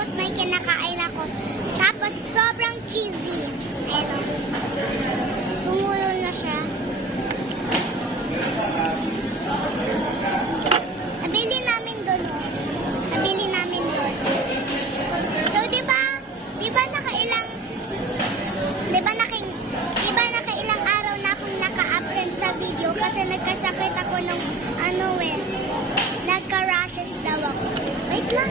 Tapos may kinakain ako. Tapos sobrang cheesy. Ayan o. Tumulo na siya. Nabili namin doon o. Nabili namin doon. So, diba nakailang araw na akong naka-absent sa video kasi nagkasakit ako ng nagka-rashes daw ako. Wait lang.